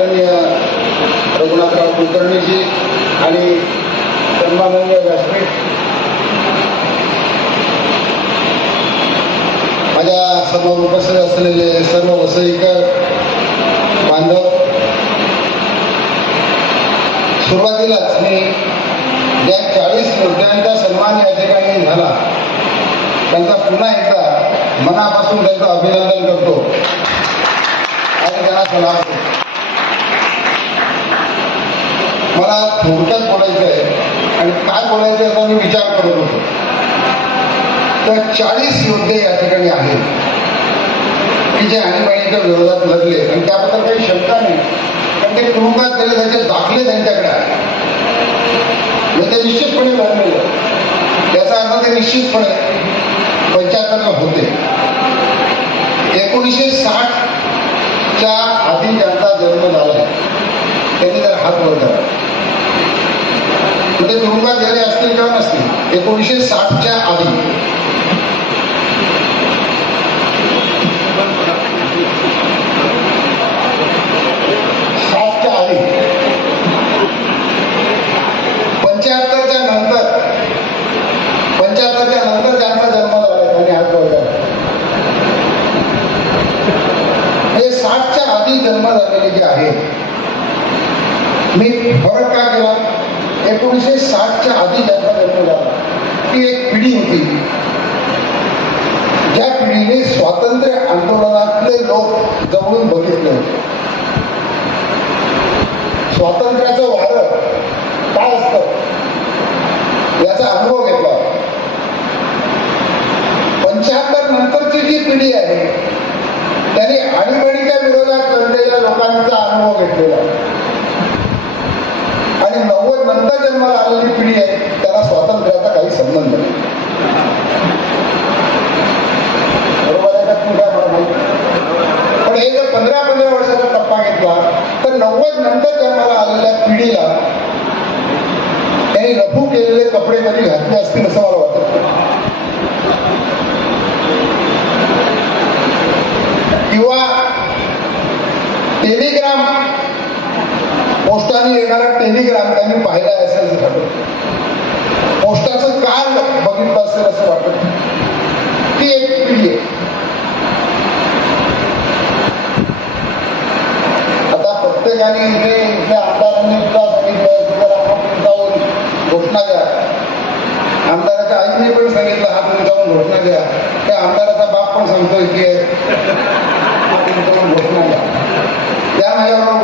रघुनाथराव कुलकर्णीजी आणि सन्माननीय व्यासपीठ, माझ्या समोर उपस्थित असलेले सर्व वसईकर बांधव, सुरुवातीलाच मी ज्या 40 योद्ध्यांचा सन्मान या ठिकाणी झाला त्यांचा पुन्हा एकदा मनापासून त्यांचं अभिनंदन करतो आणि त्यांना सलाम करतो. मला थोडक्यात बोलायचं आहे आणि काय बोलायचं याचा मी विचार करत होतो. तर 40 योद्धे या ठिकाणी आहेत की जे आणीबाणीच्या विरोधात लढले आणि त्याबद्दल काही शंका नाही, कारण ते तुरुंगात गेले, त्याचे दाखले त्यांच्याकडे आहे, ते निश्चितपणे लढलेले. याचा अर्थ ते निश्चितपणे 75ला होते. 1960च्या आधी ज्यांचा जन्म झाला त्यांनी जर हात वर करा, ते तुरुंगात गेले असतील किंवा नसतील. 1960च्या आधी आधी 75च्या नंतर ज्यांचा जन्म झाला त्यांनी हात वर करा. हे 60च्या आधी जन्म झालेले जे आहे, मी फरक का केला? 1960च्या आधी ज्यांचा जन्म झाला ती एक पिढी होती ज्या पिढीने स्वातंत्र्य आंदोलनातले लोक जवळून बघितले होते. स्वातंत्र्याचं वारं काय असतं याचा अनुभव घेतला. 75 नंतरची जी पिढी आहे त्यांनी आणीबाणीच्या विरोधात लढलेल्या लोकांचा अनुभव घेतलेला आणि 90 नंतर जन्माला आलेली पिढी आहे त्याला स्वातंत्र्याचा काही संबंध नाही. बरोबर आहे का? तुझ्या मला माहिती. पण हे जर 15 वर्षाचा टप्पा घेतला तर 90 नंतर जन्माला आलेल्या पिढीला त्यांनी रफू केलेले कपडे कधी घातले असतील असं मला वाटत. किंवा टेलिग्राम, पोस्टाने येणारा टेलिग्राम त्यांनी पाहिला असेल झालं, पोस्टाचं कार्ड बघितलं असेल असं वाटत. ती एक पिढी आहे. आता प्रत्येकाने इथल्या आमदारांनी जाऊन घोषणा द्या, आमदाराच्या आईने पण सांगितलं हात जाऊन घोषणा द्या, त्या आमदाराचा बाप पण सांगतोय की घोषणा द्या, त्या माझ्याबरोबर